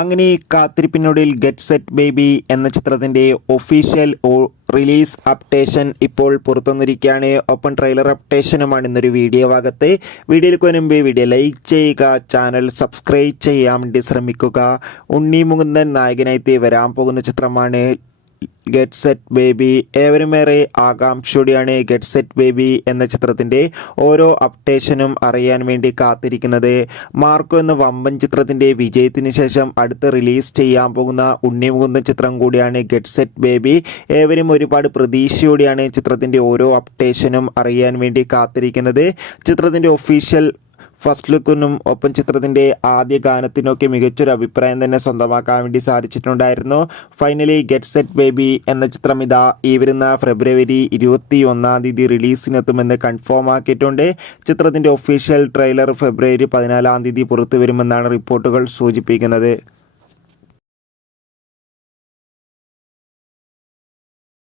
അങ്ങനെ കാത്തിരിപ്പിനൊടുവിൽ get set baby എന്ന ചിത്രത്തിൻ്റെ ഒഫീഷ്യൽ റിലീസ് അപ്ഡേഷൻ ഇപ്പോൾ പുറത്തുവന്നിരിക്കുകയാണ്. ഒപ്പം ട്രെയിലർ അപ്ഡേഷനുമാണ് ഇന്നൊരു വീഡിയോ ഭാഗത്ത്. വീഡിയോയിൽ മുൻപ് വീഡിയോ ലൈക്ക് ചെയ്യുക, ചാനൽ സബ്സ്ക്രൈബ് ചെയ്യാൻ വേണ്ടി ശ്രമിക്കുക. ഉണ്ണി മുകുന്ദൻ നായകനായി വരാൻ പോകുന്ന ചിത്രമാണ് ഗെറ്റ് സെറ്റ് ബേബി. ഏവരുമേറെ ആകാംക്ഷയോടെയാണ് ഗെറ്റ് സെറ്റ് ബേബി എന്ന ചിത്രത്തിൻ്റെ ഓരോ അപ്ഡേഷനും അറിയാൻ വേണ്ടി കാത്തിരിക്കുന്നത്. മാർക്കോ എന്ന വമ്പൻ ചിത്രത്തിൻ്റെ വിജയത്തിന് ശേഷം അടുത്ത് റിലീസ് ചെയ്യാൻ പോകുന്ന ഉണ്ണി മുകുന്ദൻ ചിത്രം കൂടിയാണ് ഗെറ്റ് സെറ്റ് ബേബി. ഏവരും ഒരുപാട് പ്രതീക്ഷയോടെയാണ് ചിത്രത്തിൻ്റെ ഓരോ അപ്ഡേഷനും അറിയാൻ വേണ്ടി കാത്തിരിക്കുന്നത്. ചിത്രത്തിൻ്റെ ഒഫീഷ്യൽ ഫസ്റ്റ് ലുക്കിനും ഒപ്പം ചിത്രത്തിൻ്റെ ആദ്യ ഗാനത്തിനൊക്കെ മികച്ചൊരു അഭിപ്രായം തന്നെ സ്വന്തമാക്കാൻ വേണ്ടി സാധിച്ചിട്ടുണ്ടായിരുന്നു. ഫൈനലി ഗെറ്റ് സെറ്റ് ബേബി എന്ന ചിത്രം ഇതാ ഈ വരുന്ന ഫെബ്രുവരി 21 റിലീസിനെത്തുമെന്ന് കൺഫേം ആക്കിയിട്ടുണ്ട്. ചിത്രത്തിൻ്റെ ഒഫീഷ്യൽ ട്രെയിലർ ഫെബ്രുവരി 14 പുറത്തു വരുമെന്നാണ് റിപ്പോർട്ടുകൾ സൂചിപ്പിക്കുന്നത്.